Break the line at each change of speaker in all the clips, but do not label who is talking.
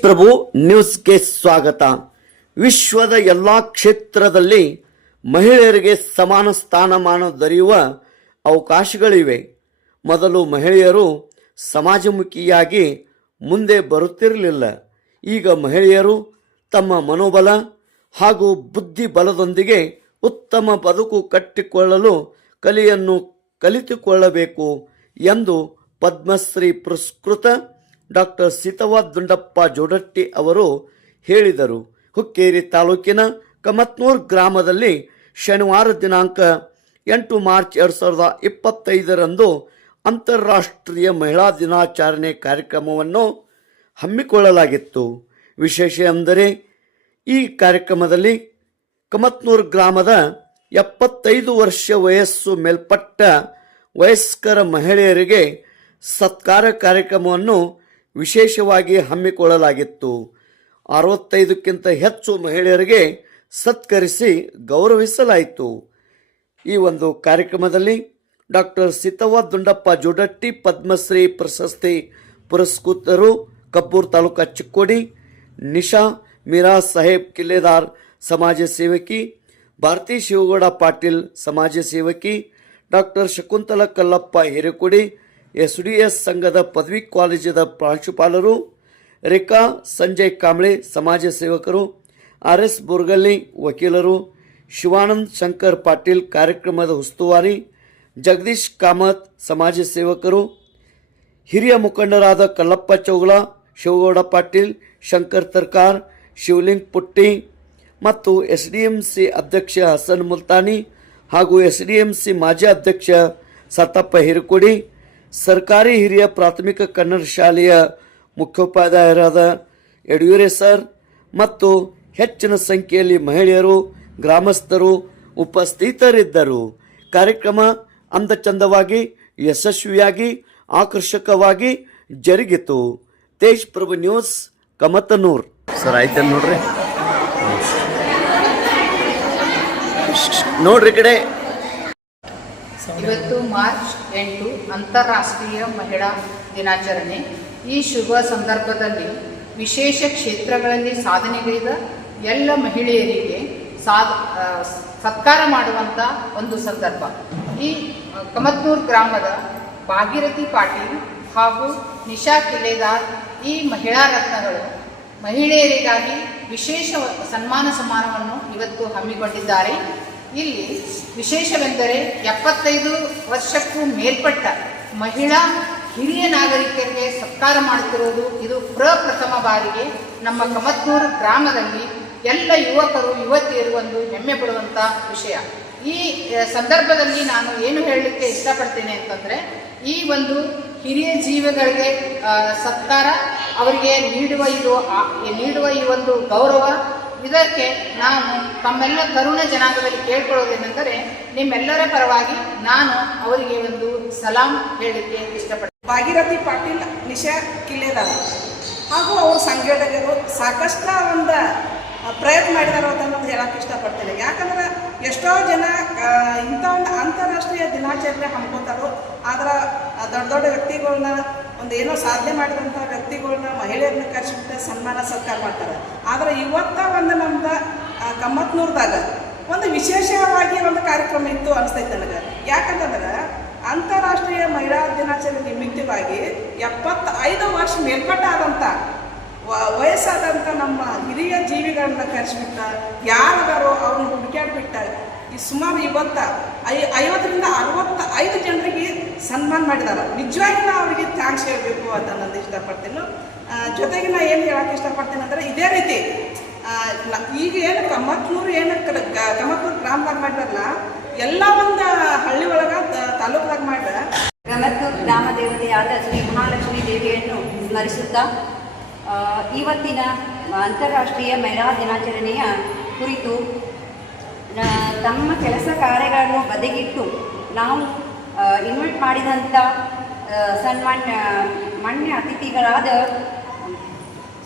ಪ್ರಭು ನ್ಯೂಸ್ಗೆ ಸ್ವಾಗತ. ವಿಶ್ವದ ಎಲ್ಲ ಕ್ಷೇತ್ರದಲ್ಲಿ ಮಹಿಳೆಯರಿಗೆ ಸಮಾನ ಸ್ಥಾನಮಾನ ದೊರೆಯುವ ಅವಕಾಶಗಳಿವೆ. ಮೊದಲು ಮಹಿಳೆಯರು ಸಮಾಜಮುಖಿಯಾಗಿ ಮುಂದೆ ಬರುತ್ತಿರಲಿಲ್ಲ. ಈಗ ಮಹಿಳೆಯರು ತಮ್ಮ ಮನೋಬಲ ಹಾಗೂ ಬುದ್ಧಿ ಬಲದೊಂದಿಗೆ ಉತ್ತಮ ಬದುಕು ಕಟ್ಟಿಕೊಳ್ಳಲು ಕಲೆಯನ್ನು ಕಲಿತುಕೊಳ್ಳಬೇಕು ಎಂದು ಪದ್ಮಶ್ರೀ ಪುರಸ್ಕೃತ ಡಾಕ್ಟರ್ ಸೀತವ್ವ ದುಂಡಪ್ಪ ಜೋಡಟ್ಟಿ ಅವರು ಹೇಳಿದರು. ಹುಕ್ಕೇರಿ ತಾಲೂಕಿನ ಕಮತ್ನೂರ್ ಗ್ರಾಮದಲ್ಲಿ ಶನಿವಾರ ದಿನಾಂಕ ಎಂಟು ಮಾರ್ಚ್ ಎರಡು ಸಾವಿರದ ಇಪ್ಪತ್ತೈದರಂದು ಅಂತಾರಾಷ್ಟ್ರೀಯ ಮಹಿಳಾ ದಿನಾಚರಣೆ ಕಾರ್ಯಕ್ರಮವನ್ನು ಹಮ್ಮಿಕೊಳ್ಳಲಾಗಿತ್ತು. ವಿಶೇಷ ಎಂದರೆ ಈ ಕಾರ್ಯಕ್ರಮದಲ್ಲಿ ಕಮತ್ನೂರ್ ಗ್ರಾಮದ ಎಪ್ಪತ್ತೈದು ವರ್ಷ ವಯಸ್ಸು ಮೇಲ್ಪಟ್ಟ ವಯಸ್ಕರ ಮಹಿಳೆಯರಿಗೆ ಸತ್ಕಾರ ಕಾರ್ಯಕ್ರಮವನ್ನು ವಿಶೇಷವಾಗಿ ಹಮ್ಮಿಕೊಳ್ಳಲಾಗಿತ್ತು. ಅರವತ್ತೈದಕ್ಕಿಂತ ಹೆಚ್ಚು ಮಹಿಳೆಯರಿಗೆ ಸತ್ಕರಿಸಿ ಗೌರವಿಸಲಾಯಿತು. ಈ ಒಂದು ಕಾರ್ಯಕ್ರಮದಲ್ಲಿ ಡಾಕ್ಟರ್ ಸಿತವ್ವ ದುಂಡಪ್ಪ ಜೋಡಟ್ಟಿ, ಪದ್ಮಶ್ರೀ ಪ್ರಶಸ್ತಿ ಪುರಸ್ಕೃತರು ಕಬ್ಬೂರ್ ತಾಲೂಕಾ ಚಿಕ್ಕೋಡಿ ನಿಶಾ, ಮೀರಾ ಸಾಹೇಬ್ ಕಿಲ್ಲೆದಾರ್ ಸಮಾಜ ಸೇವಕಿ, ಭಾರತಿ ಶಿವಗೌಡ ಪಾಟೀಲ್ ಸಮಾಜ ಸೇವಕಿ doctor Shakuntala Kallappa Hirekodi S D S ಸಂಘದ ಪದವಿ ಕಾಲೇಜದ ಪ್ರಾಂಶುಪಾಲರು ರೇಖಾ, ಸಂಜಯ್ ಕಾಂಬ್ಳೆ, ಸಮಾಜ ಸೇವಕರು ಆರ್ ಎಸ್ ಬುರ್ಗಲ್ಲಿ ವಕೀಲರು, ಶಿವಾನಂದ್ ಶಂಕರ್ ಪಾಟೀಲ್ ಕಾರ್ಯಕ್ರಮದ ಉಸ್ತುವಾರಿ, ಜಗದೀಶ್ ಕಾಮತ್ ಸಮಾಜ ಸೇವಕರು, ಹಿರಿಯ ಮುಖಂಡರಾದ ಕಲ್ಲಪ್ಪ ಚೌಗಳ ಶಿವಗೌಡ ಪಾಟೀಲ್, ಶಂಕರ್ ತರ್ಕಾರ್, ಶಿವಲಿಂಗ್ ಪುಟ್ಟಿ ಮತ್ತು ಎಸ್ ಡಿ ಎಂ ಸಿ ಅಧ್ಯಕ್ಷ ಹಸನ್ ಮುಲ್ತಾನಿ ಹಾಗೂ ಎಸ್ ಡಿ ಎಂ ಸಿ ಮಾಜಿ ಅಧ್ಯಕ್ಷ ಸತ್ತಪ್ಪ ಹಿರುಕೊಡಿ ಸರ್ಕಾರಿ ಹಿರಿಯ ಪ್ರಾಥಮಿಕ ಕನ್ನಡ ಶಾಲೆಯ ಮುಖ್ಯೋಪಾಧ್ಯಾಯರಾದ ಯಡಿಯೂರೇ ಸರ್ ಮತ್ತು ಹೆಚ್ಚಿನ ಸಂಖ್ಯೆಯಲ್ಲಿ ಮಹಿಳೆಯರು ಗ್ರಾಮಸ್ಥರು ಉಪಸ್ಥಿತರಿದ್ದರು. ಕಾರ್ಯಕ್ರಮ ಅಂದಚಂದವಾಗಿ ಯಶಸ್ವಿಯಾಗಿ ಆಕರ್ಷಕವಾಗಿ ಜರುಗಿತು. ತೇಜ್ ಪ್ರಭು ನ್ಯೂಸ್ ಕಮತನೂರ್. ಸರ್ ಆಯ್ತು ನೋಡ್ರಿ? ನೋಡ್ರಿ ಕಡೆ.
ಇವತ್ತು ಮಾರ್ಚ್ ಎಂಟು ಅಂತಾರಾಷ್ಟ್ರೀಯ ಮಹಿಳಾ ದಿನಾಚರಣೆ. ಈ ಶುಭ ಸಂದರ್ಭದಲ್ಲಿ ವಿಶೇಷ ಕ್ಷೇತ್ರಗಳಲ್ಲಿ ಸಾಧನೆಗೈದ ಎಲ್ಲ ಮಹಿಳೆಯರಿಗೆ ಸತ್ಕಾರ ಮಾಡುವಂಥ ಒಂದು ಸಂದರ್ಭ. ಈ ಕಮತ್ನೂರ್ ಗ್ರಾಮದ ಭಾಗೀರಥಿ ಪಾಟೀಲ್ ಹಾಗೂ ನಿಶಾ ಕಿಲೇದಾರ್ ಈ ಮಹಿಳಾ ರತ್ನಗಳು ಮಹಿಳೆಯರಿಗಾಗಿ ವಿಶೇಷ ಸನ್ಮಾನ ಸಮಾನವನ್ನು ಇವತ್ತು ಹಮ್ಮಿಕೊಂಡಿದ್ದಾರೆ. ಇಲ್ಲಿ ವಿಶೇಷವೆಂದರೆ ಎಪ್ಪತ್ತೈದು ವರ್ಷಕ್ಕೂ ಮೇಲ್ಪಟ್ಟ ಮಹಿಳಾ ಹಿರಿಯ ನಾಗರಿಕರಿಗೆ ಸತ್ಕಾರ ಮಾಡುತ್ತಿರುವುದು ಇದು ಪ್ರಪ್ರಥಮ ಬಾರಿಗೆ. ನಮ್ಮ ಕಮತ್ನೂರು ಗ್ರಾಮದಲ್ಲಿ ಎಲ್ಲ ಯುವಕರು, ಯುವತಿಯರು ಒಂದು ಹೆಮ್ಮೆ ಪಡುವಂಥ ವಿಷಯ. ಈ ಸಂದರ್ಭದಲ್ಲಿ ನಾನು ಏನು ಹೇಳಲಿಕ್ಕೆ ಇಷ್ಟಪಡ್ತೇನೆ ಅಂತಂದರೆ, ಈ ಒಂದು ಹಿರಿಯ ಜೀವಿಗಳಿಗೆ ಸತ್ಕಾರ, ಅವರಿಗೆ ನೀಡುವ ಇದು ನೀಡುವ ಈ ಒಂದು ಗೌರವ ಇದಕ್ಕೆ ನಾನು ತಮ್ಮೆಲ್ಲ ತರುಣ ಜನಾಂಗದಲ್ಲಿ ಕೇಳ್ಕೊಳ್ಳೋದೇನೆಂದರೆ ನಿಮ್ಮೆಲ್ಲರ ಪರವಾಗಿ ನಾನು ಅವರಿಗೆ ಒಂದು ಸಲಾಂ ಹೇಳಲಿಕ್ಕೆ ಇಷ್ಟಪಡ್ತೀನಿ.
ಭಾಗೀರಥಿ ಪಾಟೀಲ್ ನಿಶಾ ಕಿಲ್ಲೆದಾರ. ಹಾಗೂ ಅವ್ರ ಸಂಘಟಕರು ಸಾಕಷ್ಟು ಒಂದು ಪ್ರಯತ್ನ ಮಾಡಿದಾರೆ ಅಂತ ಹೇಳಕ್ಕೆ ಇಷ್ಟಪಡ್ತೇನೆ. ಯಾಕಂದ್ರೆ ಎಷ್ಟೋ ಜನ ಇಂಥ ಒಂದು ಅಂತಾರಾಷ್ಟ್ರೀಯ ದಿನಾಚರಣೆ ಹಮ್ಕೋತಾರೋ, ಆದ್ರೆ ದೊಡ್ಡ ದೊಡ್ಡ ವ್ಯಕ್ತಿಗಳನ್ನ ಒಂದು ಏನೋ ಸಾಧನೆ ಮಾಡಿದಂಥ ವ್ಯಕ್ತಿಗಳನ್ನ ಮಹಿಳೆಯರನ್ನ ಕರೆಸಿಬಿಟ್ಟು ಸನ್ಮಾನ, ಸತ್ಕಾರ ಮಾಡ್ತಾರೆ. ಆದರೆ ಇವತ್ತ ಒಂದು ನಮ್ದು ಕಮ್ಮತ್ನೂರ್ದಾಗ ಒಂದು ವಿಶೇಷವಾಗಿ ಒಂದು ಕಾರ್ಯಕ್ರಮ ಇತ್ತು ಅನಿಸ್ತೈತೆ ನನಗೆ. ಯಾಕಂತಂದ್ರೆ ಅಂತಾರಾಷ್ಟ್ರೀಯ ಮಹಿಳಾ ದಿನಾಚರಣೆ ನಿಮಿತ್ತವಾಗಿ ಎಪ್ಪತ್ತೈದು ವರ್ಷ ಮೇಲ್ಪಟ್ಟ ಆದಂಥ ವ- ವಯಸ್ಸಾದಂಥ ನಮ್ಮ ಹಿರಿಯ ಜೀವಿಗಳನ್ನ ಕರೆಸಿಬಿಟ್ಟ ಯಾರದಾರೋ ಅವ್ರನ್ನ ಹುಡುಕ್ಯಾಡ್ಬಿಟ್ಟ ಈ ಸುಮಾರು ಇವತ್ತ ಐ, ಐವತ್ತರಿಂದ ಅರವತ್ತೈದು ಜನರಿಗೆ ಸನ್ಮಾನ ಮಾಡಿದಾರೆ. ನಿಜವಾಗಿ ನಾವು ಅವರಿಗೆ ಥ್ಯಾಂಕ್ಸ್ ಹೇಳಬೇಕು ಅಂತ ನಾನು ಇಷ್ಟಪಡ್ತೀನಿ. ಜೊತೆಗೆ ನಾ ಏನು ಹೇಳಕ್ಕೆ ಇಷ್ಟಪಡ್ತೀನಿ ಅಂದರೆ ಇದೇ ರೀತಿ. ಈಗ ಏನು ಕಮ್ಮತ್ನೂರು ಏನು ಕಮ್ಮತ್ನೂರು ಗ್ರಾಮದಾಗ ಮಾಡಿದಾರಲ್ಲ ಎಲ್ಲ ಒಂದು ಹಳ್ಳಿ ಒಳಗೆ ತಾಲೂಕದಾಗ ಮಾಡಿದ್ರೆ
ಕಮತ್ನೂರು ಗ್ರಾಮ ದೇವತೆಯಾದ ಶ್ರೀ ಮಹಾಲಕ್ಷ್ಮಿ ದೇವಿಯನ್ನು ಸ್ಮರಿಸುತ್ತಾ ಇವತ್ತಿನ ಅಂತಾರಾಷ್ಟ್ರೀಯ ಮಹಿಳಾ ದಿನಾಚರಣೆಯ ಕುರಿತು ತಮ್ಮ ಕೆಲಸ ಕಾರ್ಯಗಳನ್ನು ಬದಿಗಿಟ್ಟು ನಾವು ಇನ್ವೈಟ್ ಮಾಡಿದಂಥ ಸನ್ಮಾನ್ಯ, ಮಾನ್ಯ ಅತಿಥಿಗಳಾದ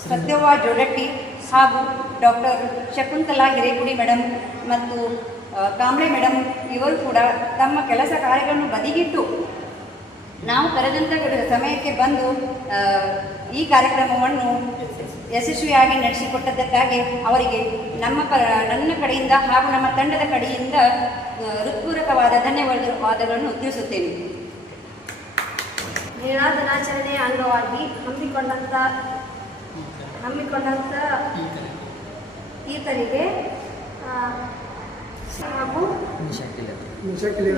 ಸತ್ಯವ್ವ ಜೋಡಟ್ಟಿ ಹಾಗೂ ಡಾಕ್ಟರ್ ಶಕುಂತಲಾ ಹಿರೇಗುಡಿ ಮೇಡಮ್ ಮತ್ತು ಕಾಂಬ್ಳೆ ಮೇಡಮ್ ಇವರು ಕೂಡ ತಮ್ಮ ಕೆಲಸ ಕಾರ್ಯಗಳನ್ನು ಬದಿಗಿಟ್ಟು ನಾವು ಕರೆದಂತ ಸಮಯಕ್ಕೆ ಬಂದು ಈ ಕಾರ್ಯಕ್ರಮವನ್ನು ಯಶಸ್ವಿಯಾಗಿ ನಡೆಸಿಕೊಟ್ಟದ್ದಕ್ಕಾಗಿ ಅವರಿಗೆ ನಮ್ಮ ಪ ನನ್ನ ಕಡೆಯಿಂದ ಹಾಗೂ ನಮ್ಮ ತಂಡದ ಕಡೆಯಿಂದ ಹೃತ್ಪೂರ್ವಕವಾದ ಧನ್ಯವಾದಗಳನ್ನು ತಿಳಿಸುತ್ತೇನೆ.
ಮಹಿಳಾ ದಿನಾಚರಣೆಯ ಅಂಗವಾಗಿ ಹಮ್ಮಿಕೊಂಡಂಥ ಹಮ್ಮಿಕೊಂಡಂಥ ಈತರಿಗೆ ಹಾಗೂ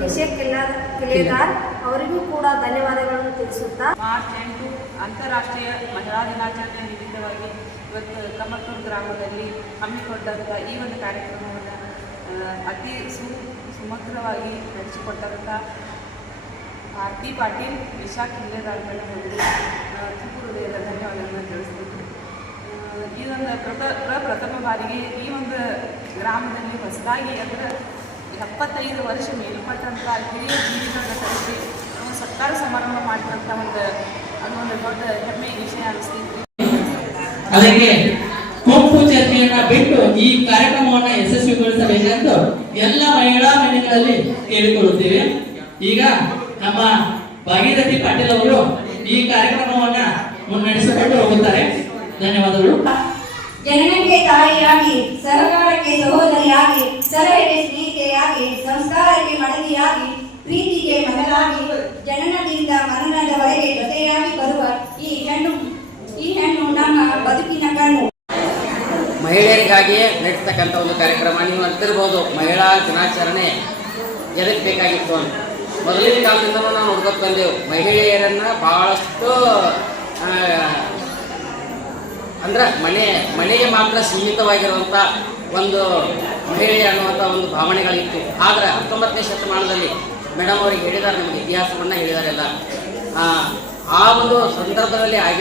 ನಿಶೆ ಕಿಲ್ಲಾ- ಕಿಲೇದಾರ್ ಅವರಿಗೂ ಕೂಡ ಧನ್ಯವಾದಗಳನ್ನು ತಿಳಿಸುತ್ತಾ.
ಮಾರ್ಚ್ ಎಂಟು ಅಂತಾರಾಷ್ಟ್ರೀಯ ಮಹಿಳಾ ದಿನಾಚರಣೆ ನಿಮಿತ್ತವಾಗಿ ಇವತ್ತು ಕಮಕೂರು ಗ್ರಾಮದಲ್ಲಿ ಹಮ್ಮಿಕೊಂಡಂಥ ಈ ಒಂದು ಕಾರ್ಯಕ್ರಮವನ್ನು ಅತಿ ಸು ಸುಮಗ್ರವಾಗಿ ನಡೆಸಿಕೊಟ್ಟಂಥ ಆರತಿ ಪಾಟೀಲ್ ನಿಶಾ ಕಿಲ್ಲೆದಾರ್ಗಳನ್ನು ಹೊಂದಿದೆ ಹೃದಯದ ಧನ್ಯವಾದಗಳನ್ನು ತಿಳಿಸ್ತೀನಿ. ಒಂದು ಪ್ರಥ ಪ್ರಪ್ರಥಮ ಬಾರಿಗೆ ಈ ಒಂದು ಗ್ರಾಮದಲ್ಲಿ ಹೊಸದಾಗಿ ಅಂದರೆ ಎಪ್ಪತ್ತೈದು ವರ್ಷ ಮೇಲ್ಪಟ್ಟಂಥ ಹಿರಿಯ ಜೀವಿಗಳನ್ನ ಕರೆಸಿ ಒಂದು ಸತ್ಕಾರ ಸಮಾರಂಭ ಮಾಡಿದಂಥ ಒಂದು ಅನ್ನೋದು ದೊಡ್ಡ ಹೆಮ್ಮೆಯ ವಿಷಯ ಅನಿಸ್ತೈತಿ
ಅದಕ್ಕೆ ಗುಂಪು ಚರ್ಚೆಯನ್ನ ಬಿಟ್ಟು ಈ ಕಾರ್ಯಕ್ರಮವನ್ನ ಯಶಸ್ವಿಗೊಳಿಸಬೇಕೆಂದು ಎಲ್ಲ ಮಹಿಳಾ ಮನೆಗಳಲ್ಲಿ ಕೇಳಿಕೊಳ್ಳುತ್ತೇವೆ. ಈಗ ನಮ್ಮ ಭಾಗೀರಥಿ ಪಾಟೀಲ್ ಅವರು ಈ ಕಾರ್ಯಕ್ರಮವನ್ನ ಮುನ್ನಡೆಸಿಕೊಂಡು ಹೋಗುತ್ತಾರೆ. ಧನ್ಯವಾದಗಳು.
ಜನನಕ್ಕೆ ತಾಯಿಯಾಗಿ ಸರ್ಕಾರಕ್ಕೆ ಸಹೋದರಿಯಾಗಿ ಸಲಹೆಗೆ ಸ್ನೇಹಿತೆಯಾಗಿ ಸಂಸ್ಕಾರಕ್ಕೆ ಮಡದಿಯಾಗಿ ಪ್ರೀತಿಗೆ ಮಗಳಾಗಿ ಜನನದಿಂದ ಮರಣದವರೆಗೆ ಜೊತೆಯಾಗಿ ಬರುವ ಈ ಹೆಣ್ಣು ಈ ಹೆಣ್ಣು ನಮ್ಮ ಬದುಕಿನ ಕಣ್ಣು.
ಮಹಿಳೆಯರಿಗಾಗಿಯೇ ನಡೆಸ್ತಕ್ಕಂಥ ಒಂದು ಕಾರ್ಯಕ್ರಮ ನೀವು ಅಂತಿರ್ಬೋದು ಮಹಿಳಾ ದಿನಾಚರಣೆ. ಎದಕ್ಕೆ ಬೇಕಾಗಿತ್ತು ಅಂತ. ಮೊದಲಿನ ಕಾಲದಿಂದಲೂ ನಾವು ನೋಡ್ಕೊತ ಬಂದೆವು ಮಹಿಳೆಯರನ್ನು ಬಹಳಷ್ಟು ಆ, ಅಂದ್ರೆ ಮನೆ ಮನೆಗೆ ಮಾತ್ರ ಸೀಮಿತವಾಗಿರುವಂಥ ಒಂದು ಮಹಿಳೆ ಅನ್ನುವಂಥ ಒಂದು ಭಾವನೆಗಳಿತ್ತು. ಆದರೆ ಹತ್ತೊಂಬತ್ತನೇ ಶತಮಾನದಲ್ಲಿ ಮೇಡಮ್ ಅವರಿಗೆ ಹೇಳಿದ್ದಾರೆ ನಮಗೆ ಇತಿಹಾಸವನ್ನು ಹೇಳಿದಾರೆಲ್ಲ ಆ, ಆ ಒಂದು ಸಂದರ್ಭದಲ್ಲಿ ಆಗಿ